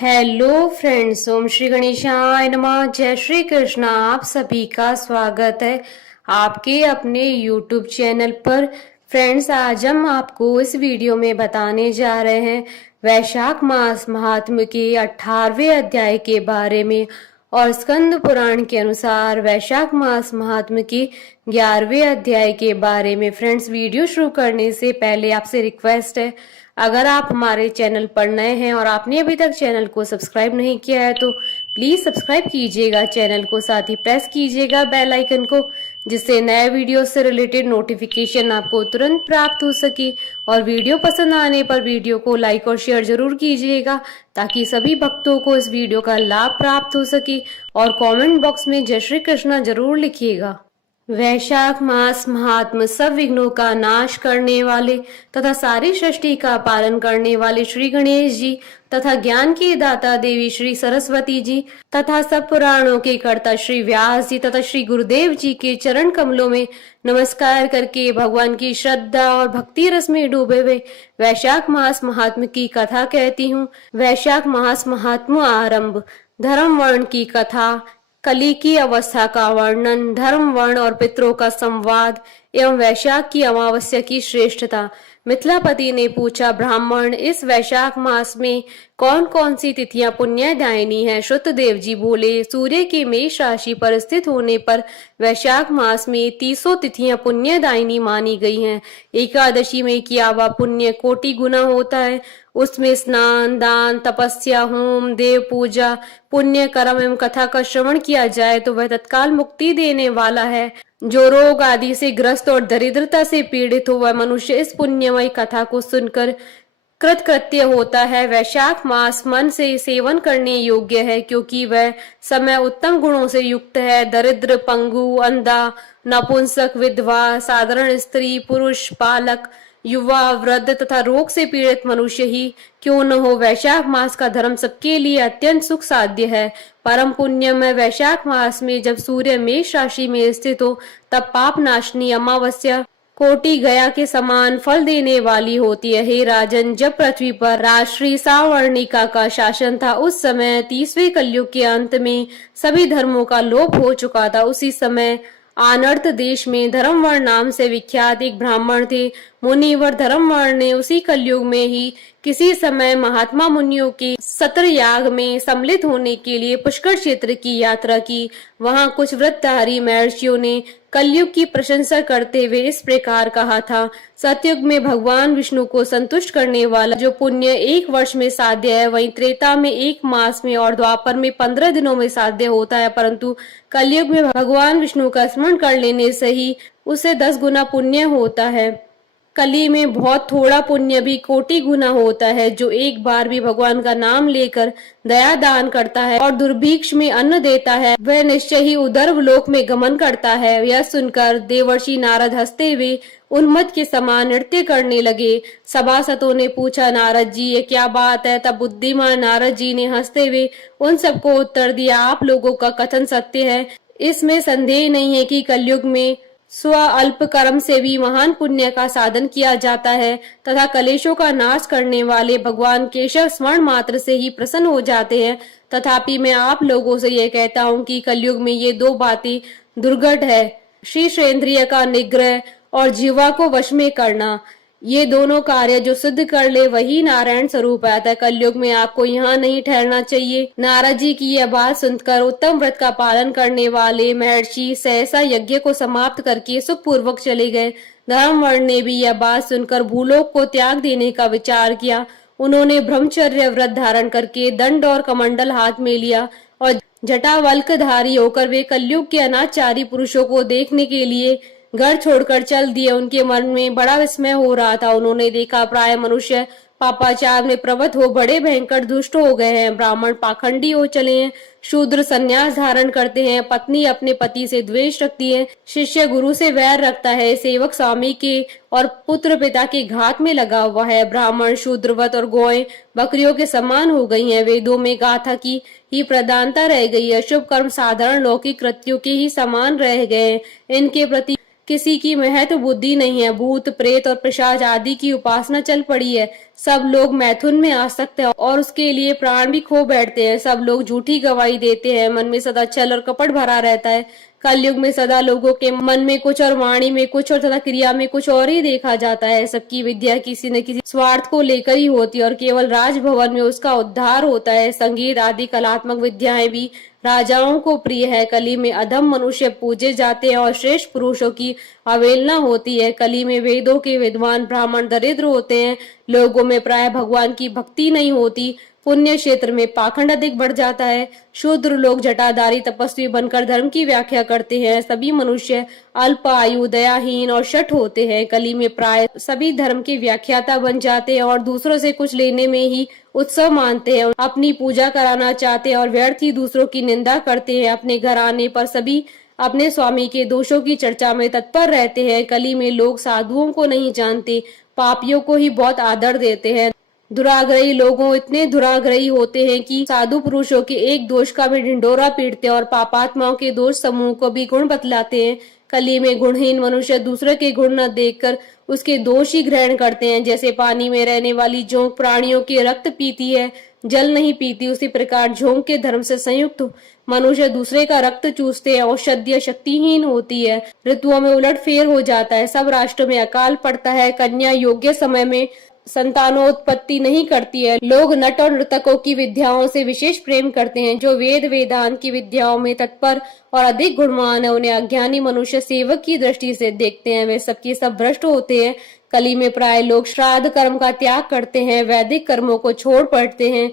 Hello friends, ओम श्री गणेशाय नमः। जय श्री कृष्णा। आप सभी का स्वागत है आपके अपने यूट्यूब चैनल पर। फ्रेंड्स, आज हम आपको इस वीडियो में बताने जा रहे हैं वैशाख मास महात्म्य के 18वें अध्याय के बारे में और स्कंद पुराण के अनुसार वैशाख मास महात्म्य के 11वें अध्याय के बारे में। फ्रेंड्स, वीडियो शुरू करने से पहले आपसे रिक्वेस्ट है, अगर आप हमारे चैनल पर नए हैं और आपने अभी तक चैनल को सब्सक्राइब नहीं किया है तो प्लीज सब्सक्राइब कीजिएगा चैनल को, साथ ही प्रेस कीजिएगा बेल आइकन को, जिससे नए वीडियो से रिलेटेड नोटिफिकेशन आपको तुरंत प्राप्त हो सके। और वीडियो पसंद आने पर वीडियो को लाइक और शेयर जरूर कीजिएगा ताकि सभी भक्तों को इस वीडियो का लाभ प्राप्त हो सके। और कमेंट बॉक्स में जय श्री कृष्णा जरूर लिखिएगा। वैशाख मास महात्म सब विघ्नों का नाश करने वाले तथा सारी सृष्टि का पालन करने वाले श्री गणेश जी तथा ज्ञान की दाता देवी श्री सरस्वती जी तथा सब पुराणों के कर्ता श्री व्यास जी तथा श्री गुरुदेव जी के चरण कमलों में नमस्कार करके भगवान की श्रद्धा और भक्ति रस में डूबे हुए वैशाख मास महात्म की कथा कहती हूँ। वैशाख मास महात्म आरंभ। धर्म वर्ण की कथा, कली की अवस्था का वर्णन, धर्म वर्ण और पितरों का संवाद एवं वैशाख की अमावस्या की श्रेष्ठता। मिथिलापति ने पूछा, ब्राह्मण, इस वैशाख मास में कौन कौन सी तिथियां पुण्यदायिनी हैं? श्रुतदेव जी बोले, सूर्य के मेष राशि पर स्थित होने पर वैशाख मास में 30 तिथियां पुण्यदायिनी मानी गई हैं। एकादशी में किया हुआ पुण्य कोटि गुना होता है। उसमें स्नान, दान, तपस्या, होम, देव पूजा, पुण्य कर्म एवं कथा का श्रवण किया जाए तो वह तत्काल मुक्ति देने वाला है। जो रोग आदि से ग्रस्त और दरिद्रता से पीड़ित हो वह मनुष्य इस पुण्यमय कथा को सुनकर कृतकृत्य होता है। वैशाख मास मन से सेवन करने योग्य है क्योंकि वह समय उत्तम गुणों से युक्त है। दरिद्र, पंगु, अंधा, नपुंसक, विधवा, साधारण स्त्री, पुरुष, बालक, युवा, वृद्ध तथा रोग से पीड़ित मनुष्य ही क्यों न हो, वैशाख मास का धर्म सबके लिए अत्यंत सुख साध्य है। परम पुण्य में वैशाख मास में जब सूर्य मेष राशि में स्थित हो तब पाप नाशनी अमावस्या कोटि गया के समान फल देने वाली होती है। हे राजन, जब पृथ्वी पर राजश्री सावर्णिका का शासन था उस समय 30वें कलयुग के अंत में सभी धर्मों का लोप हो चुका था। उसी समय आनर्त देश में धर्मवर्ण नाम से विख्यात एक ब्राह्मण थे। मुनिवर धर्मवर्ण ने उसी कलयुग में ही किसी समय महात्मा मुनियों के सत्र याग में सम्मिलित होने के लिए पुष्कर क्षेत्र की यात्रा की। वहां कुछ व्रतधारी महर्षियों ने कलयुग की प्रशंसा करते हुए इस प्रकार कहा था, सतयुग में भगवान विष्णु को संतुष्ट करने वाला जो पुण्य 1 वर्ष में साध्य है वहीं त्रेता में 1 मास में और द्वापर में 15 दिनों में साध्य होता है, परंतु कलयुग में भगवान विष्णु का स्मरण कर लेने से ही उसे 10 गुना पुण्य होता है। कली में बहुत थोड़ा पुण्य भी कोटि गुना होता है। जो एक बार भी भगवान का नाम लेकर दया दान करता है और दुर्भिक्ष में अन्न देता है वह निश्चय ही उदर्व लोक में गमन करता है। यह सुनकर देवर्षि नारद हंसते हुए उन्मत्त के समान नृत्य करने लगे। सभासदों ने पूछा, नारद जी ये क्या बात है? तब बुद्धिमान नारद जी ने हंसते हुए उन सबको उत्तर दिया, आप लोगों का कथन सत्य है। इसमें संदेह नहीं है कि कलयुग में स्व अल्प कर्म से भी महान पुण्य का साधन किया जाता है तथा कलेशों का नाश करने वाले भगवान केशव स्मरण मात्र से ही प्रसन्न हो जाते हैं। तथापि मैं आप लोगों से यह कहता हूँ कि कलयुग में ये 2 बातें दुर्घट है, श्रीश्रेंद्रिय का निग्रह और जीवा को वश में करना। ये दोनों कार्य जो सिद्ध कर ले वही नारायण स्वरूप है। अतः कलयुग में आपको यहाँ नहीं ठहरना चाहिए। नारद जी की यह बात सुनकर उत्तम व्रत का पालन करने वाले महर्षि सहसा यज्ञ को समाप्त करके सुखपूर्वक चले गए। धर्मवर्ण ने भी यह बात सुनकर भूलोक को त्याग देने का विचार किया। उन्होंने ब्रह्मचर्य व्रत धारण करके दंड और कमंडल हाथ में लिया और जटावल्कधारी होकर वे कलयुग के अनाचारी पुरुषों को देखने के लिए घर छोड़कर चल दिए। उनके मन में बड़ा विस्मय हो रहा था। उन्होंने देखा प्राय मनुष्य पापाचार में प्रवृत्त हो बड़े भयंकर दुष्ट हो गए हैं। ब्राह्मण पाखंडी हो चले हैं, शूद्र संन्यास धारण करते हैं, पत्नी अपने पति से द्वेष रखती है, शिष्य गुरु से वैर रखता है, सेवक स्वामी के और पुत्र पिता के घात में लगा हुआ है। ब्राह्मण शूद्रवत और गौएं बकरियों के समान हो गई हैं। वेदों में गाथा की ही प्रधानता रह गई है। शुभ कर्म साधारण लौकिक कृत्यों के ही समान रह गए। इनके प्रति किसी की महत्व बुद्धि नहीं है। भूत प्रेत और पिशाच आदि की उपासना चल पड़ी है। सब लोग मैथुन में आसक्त हैं और उसके लिए प्राण भी खो बैठते हैं। सब लोग झूठी गवाही देते हैं। मन में सदा छल और कपट भरा रहता है। कलयुग में सदा लोगों के मन में कुछ और वाणी में कुछ और तथा क्रिया में कुछ और ही देखा जाता है। सबकी विद्या किसी न किसी स्वार्थ को लेकर ही होती है और केवल राजभवन में उसका उद्धार होता है। संगीत आदि कलात्मक विद्याएं भी राजाओं को प्रिय है। कली में अधम मनुष्य पूजे जाते हैं और श्रेष्ठ पुरुषों की अवहेलना होती है। कली में वेदों के विद्वान ब्राह्मण दरिद्र होते हैं। लोगों में प्राय भगवान की भक्ति नहीं होती। पुण्य क्षेत्र में पाखंड अधिक बढ़ जाता है। शूद्र लोग जटाधारी तपस्वी बनकर धर्म की व्याख्या करते हैं। सभी मनुष्य अल्प आयु दयाहीन और शठ होते हैं। कली में प्राय सभी धर्म के व्याख्याता बन जाते हैं और दूसरों से कुछ लेने में ही उत्सव मानते हैं। अपनी पूजा कराना चाहते हैं और व्यर्थ ही दूसरों की निंदा करते हैं। अपने घर आने पर सभी अपने स्वामी के दोषों की चर्चा में तत्पर रहते हैं। कली में लोग साधुओं को नहीं जानते, पापियों को ही बहुत आदर देते हैं। दुराग्रही लोगों इतने दुराग्रही होते हैं कि साधु पुरुषों के एक दोष का भी ढिंडोरा पीटते हैं और पापात्माओं के दोष समूह को भी गुण बतलाते हैं। कली में गुणहीन मनुष्य दूसरे के गुण न देखकर उसके दोष ही ग्रहण करते हैं। जैसे पानी में रहने वाली जोंक प्राणियों के रक्त पीती है, जल नहीं पीती, उसी प्रकार झोंक के धर्म से संयुक्त मनुष्य दूसरे का रक्त चूसते हैं। औषधीय शक्तिहीन होती है। ऋतुओं में उलटफेर हो जाता है। सब राष्ट्र में अकाल पड़ता है। कन्या योग्य समय में संतानोत्पत्ति नहीं करती है। लोग नट और नर्तकों की विद्याओं से विशेष प्रेम करते हैं। जो वेद वेदांत की विद्याओं में तत्पर और अधिक गुणवान है, उन्हें अज्ञानी मनुष्य सेवक की दृष्टि से देखते हैं। वे सबके सब भ्रष्ट होते हैं। कली में प्राय लोग श्राद्ध कर्म का त्याग करते हैं, वैदिक कर्मों को छोड़ पड़ते हैं।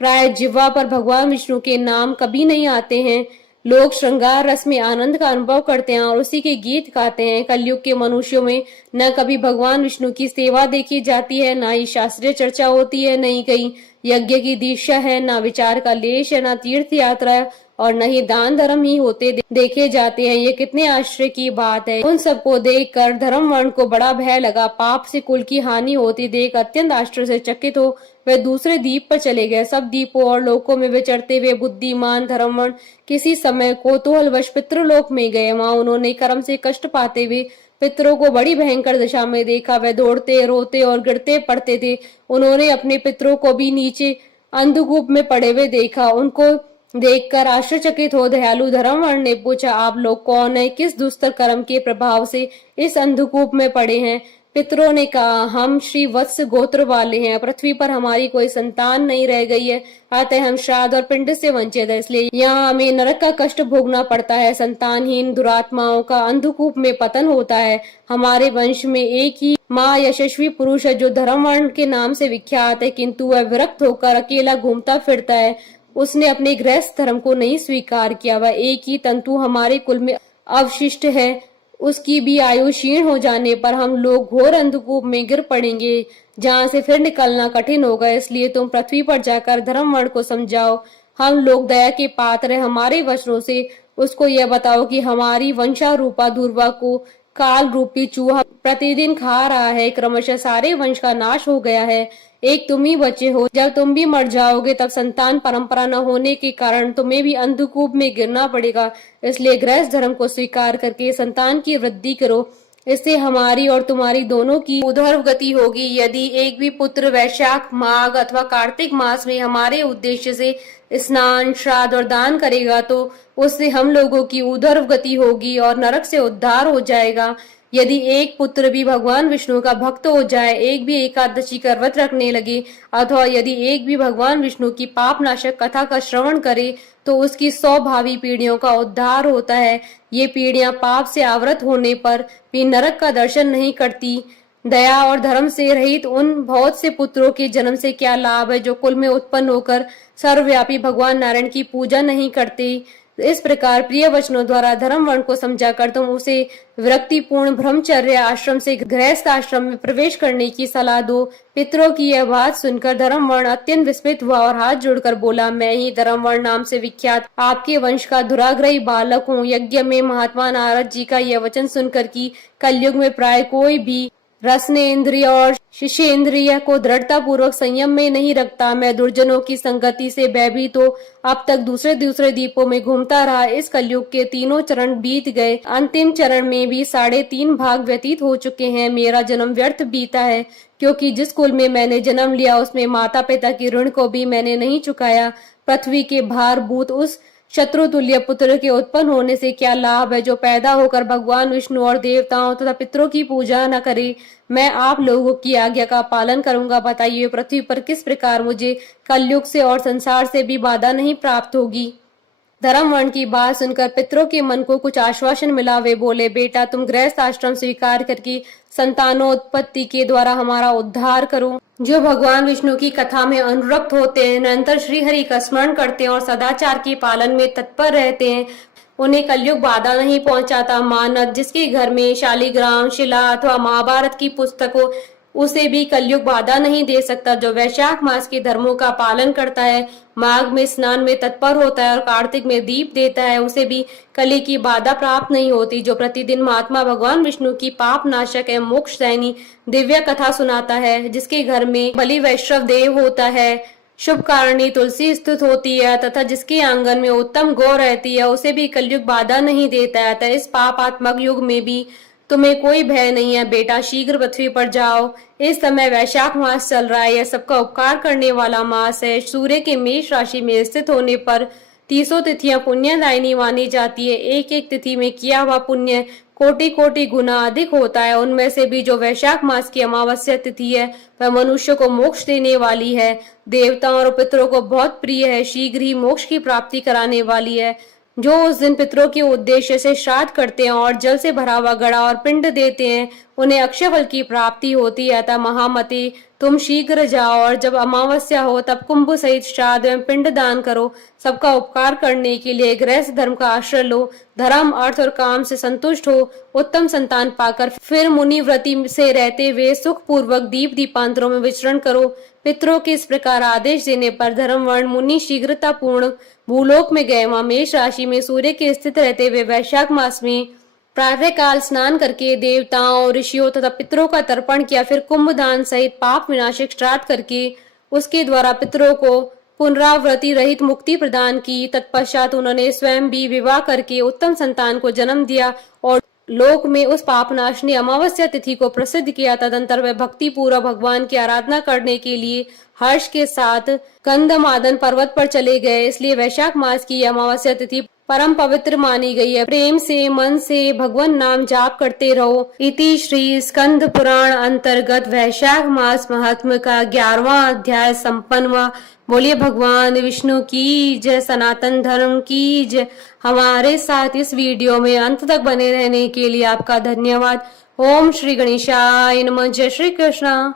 प्राय जिह्वा पर भगवान विष्णु के नाम कभी नहीं आते हैं। लोग श्रृंगार रस में आनंद का अनुभव करते हैं और उसी के गीत गाते हैं। कलयुग के मनुष्यों में न कभी भगवान विष्णु की सेवा देखी जाती है, न ही शास्त्रीय चर्चा होती है, न ही कहीं यज्ञ की दीक्षा है, न विचार का लेश है, न तीर्थ यात्रा और न ही दान धर्म ही होते देखे जाते हैं। ये कितने आश्चर्य की बात है। उन सबको देख कर धर्म वर्ण को बड़ा भय लगा। पाप से कुल की हानि होती देख अत्यंत आश्चर्य से चकित हो वे दूसरे द्वीप पर चले गए। सब द्वीपों और लोकों में विचरते हुए बुद्धिमान धर्मवर्ण किसी समय कोतूहलवश पितृलोक में गए। वहां उन्होंने कर्म से कष्ट पाते हुए पितरों को बड़ी भयंकर दशा में देखा। वे दौड़ते रोते और गिरते पड़ते थे। उन्होंने अपने पितरों को भी नीचे अंधकूप में पड़े हुए देखा। उनको देखकर आश्चर्यचकित हो दयालु धर्मवर्ण ने पूछा, आप लोग कौन है? किस दुस्तर कर्म के प्रभाव से इस अंधकूप में पड़े हैं? पितरों ने कहा, हम श्री वत्स गोत्र वाले हैं। पृथ्वी पर हमारी कोई संतान नहीं रह गई है, अतः हम श्राद्ध और पिंड से वंचित है, इसलिए यहाँ हमें नरक का कष्ट भोगना पड़ता है। संतानहीन दुरात्माओं का अंधकूप में पतन होता है। हमारे वंश में एक ही माँ यशस्वी पुरुष है जो धर्मवर्ण के नाम से विख्यात है, किंतु वह विरक्त होकर अकेला घूमता फिरता है। उसने अपने गृहस्थ धर्म को नहीं स्वीकार किया। वह एक ही तंतु हमारे कुल में अवशिष्ट है। उसकी भी आयु क्षीण हो जाने पर हम लोग घोर अंधकूप में गिर पड़ेंगे, जहाँ से फिर निकलना कठिन होगा। इसलिए तुम पृथ्वी पर जाकर धर्मवर्ण को समझाओ। हम लोग दया के पात्र हैं। हमारे वचनों से उसको यह बताओ कि हमारी वंशारूपा दूर्वा को काल रूपी चूहा प्रतिदिन खा रहा है। क्रमशः सारे वंश का नाश हो गया है। एक तुम ही बचे हो। जब तुम भी मर जाओगे तब संतान परंपरा न होने के कारण तुम्हें भी अंधकूप में गिरना पड़ेगा। इसलिए गृहस्थ धर्म को स्वीकार करके संतान की वृद्धि करो। इससे हमारी और तुम्हारी दोनों की उधर्व गति होगी। यदि एक भी पुत्र वैशाख माघ अथवा कार्तिक मास में हमारे उद्देश्य से स्नान श्राद्ध और दान करेगा तो उससे हम लोगों की उधर्व गति होगी और नरक से उद्धार हो जाएगा। यदि एक पुत्र भी भगवान विष्णु का भक्त हो जाए, एक भी एकादशी का व्रत रखने लगे, अथवा यदि एक भी भगवान विष्णु की पाप नाशक कथा का श्रवण करे तो उसकी 100 भावी पीढ़ियों का उद्धार होता है। ये पीढ़ियां पाप से आवृत होने पर भी नरक का दर्शन नहीं करती। दया और धर्म से रहित उन बहुत से पुत्रों के जन्म से क्या लाभ है जो कुल में उत्पन्न होकर सर्वव्यापी भगवान नारायण की पूजा नहीं करते। इस प्रकार प्रिय वचनों द्वारा धर्म वर्ण को समझाकर तुम उसे विरक्तिपूर्ण ब्रह्मचर्य आश्रम से गृहस्थ आश्रम में प्रवेश करने की सलाह दो। पितरों की यह बात सुनकर धर्म वर्ण अत्यंत विस्मित हुआ और हाथ जोड़कर बोला, मैं ही धर्म वर्ण नाम से विख्यात आपके वंश का दुराग्रही बालक हूँ। यज्ञ में महात्मा नारद जी का यह वचन सुनकर कि कलयुग में प्राय कोई भी रसनेन्द्रिय और शिशेन्द्रिय को दृढ़ता पूर्वक संयम में नहीं रखता। मैं दुर्जनों की संगति से भयभीत तो अब तक दूसरे दूसरे द्वीपों में घूमता रहा। इस कलयुग के तीनों चरण बीत गए, अंतिम चरण में भी 3.5 भाग व्यतीत हो चुके हैं। मेरा जन्म व्यर्थ बीता है, क्योंकि जिस कुल में मैंने जन्म लिया उसमें माता पिता की ऋण को भी मैंने नहीं चुकाया। पृथ्वी के भारभूत उस शत्रुतुल्य पुत्र के उत्पन्न होने से क्या लाभ है, जो पैदा होकर भगवान विष्णु और देवताओं तथा पितरों की पूजा न करे। मैं आप लोगों की आज्ञा का पालन करूंगा। बताइए पृथ्वी पर किस प्रकार मुझे कलयुग से और संसार से भी बाधा नहीं प्राप्त होगी। धर्मवर्ण की बात सुनकर पितरों के मन को कुछ आश्वासन मिला। वे बोले, बेटा तुम गृहस्थ आश्रम स्वीकार करके संतानोत्पत्ति के द्वारा हमारा उद्धार करो। जो भगवान विष्णु की कथा में अनुरक्त होते हैं, निरंतर श्री हरि का स्मरण करते हैं और सदाचार के पालन में तत्पर रहते हैं, उन्हें कलयुग बाधा नहीं पहुंचाता। मानव जिसके घर में शालिग्राम शिला अथवा महाभारत की पुस्तक हो, उसे भी कलयुग बाधा नहीं दे सकता। जो वैशाख मास के धर्मों का पालन करता है, माघ में स्नान में तत्पर होता है और कार्तिक में दीप देता है, उसे भी कली की बाधा प्राप्त नहीं होती। जो प्रतिदिन महात्मा भगवान विष्णु की पाप नाशक एवं मोक्ष दायिनी दिव्य कथा सुनाता है, जिसके घर में बलि वैष्णव देव होता है, शुभ कारणी तुलसी स्थित होती है तथा जिसके आंगन में उत्तम गौ रहती है, उसे भी कलयुग बाधा नहीं देता है। इस पापात्मक युग में भी तुम्हें कोई भय नहीं है। बेटा शीघ्र पृथ्वी पर जाओ। इस समय वैशाख मास चल रहा है, यह सबका उपकार करने वाला मास है। सूर्य के मेष राशि में स्थित होने पर 30 तिथियां पुण्यदायिनी मानी जाती है। एक एक तिथि में किया हुआ पुण्य कोटि कोटि गुना अधिक होता है। उनमें से भी जो वैशाख मास की अमावस्या तिथि है, वह मनुष्य को मोक्ष देने वाली है, देवताओं और पितरों को बहुत प्रिय है, शीघ्र ही मोक्ष की प्राप्ति कराने वाली है। जो उस दिन पितरों के उद्देश्य से श्राद्ध करते हैं और जल से भरा हुआ घड़ा और पिंड देते हैं, उन्हें अक्षय फल की प्राप्ति होती है। अतः महामती तुम शीघ्र जाओ और जब अमावस्या हो तब कुंभ सहित श्राद्ध एवं पिंड दान करो। सबका उपकार करने के लिए गृहस्थ धर्म का आश्रय लो, धर्म अर्थ और काम से संतुष्ट हो, उत्तम संतान पाकर फिर मुनि व्रति से रहते हुए सुख पूर्वक दीप दीपांतरों में विचरण करो। पितरों के इस प्रकार आदेश देने पर धर्मवर्ण मुनि शीघ्रता पूर्ण भूलोक में गए। वहां मेष राशि में सूर्य के स्थित रहते हुए वैशाख मास में प्रातः काल स्नान करके देवताओं ऋषियों तथा पितरों का तर्पण किया। फिर कुंभ दान सहित पाप विनाशक श्राद्ध करके उसके द्वारा पितरों को पुनरावृत्ति रहित मुक्ति प्रदान की। तत्पश्चात उन्होंने स्वयं भी विवाह करके उत्तम संतान को जन्म दिया और लोक में उस पापनाशनी अमावस्या तिथि को प्रसिद्ध किया। तदंतर वे भक्ति पूर्वक भगवान की आराधना करने के लिए हर्ष के साथ गंधमादन पर्वत पर चले गए। इसलिए वैशाख मास की अमावस्या तिथि परम पवित्र मानी गई है। प्रेम से मन से भगवान नाम जाप करते रहो। इति श्री स्कंद पुराण अंतर्गत वैशाख मास महात्म्य का 11वां अध्याय संपन्न हुआ। बोलिए भगवान विष्णु की जय, सनातन धर्म की जय। हमारे साथ इस वीडियो में अंत तक बने रहने के लिए आपका धन्यवाद। ओम श्री गणेशाय नमः। जय श्री कृष्ण।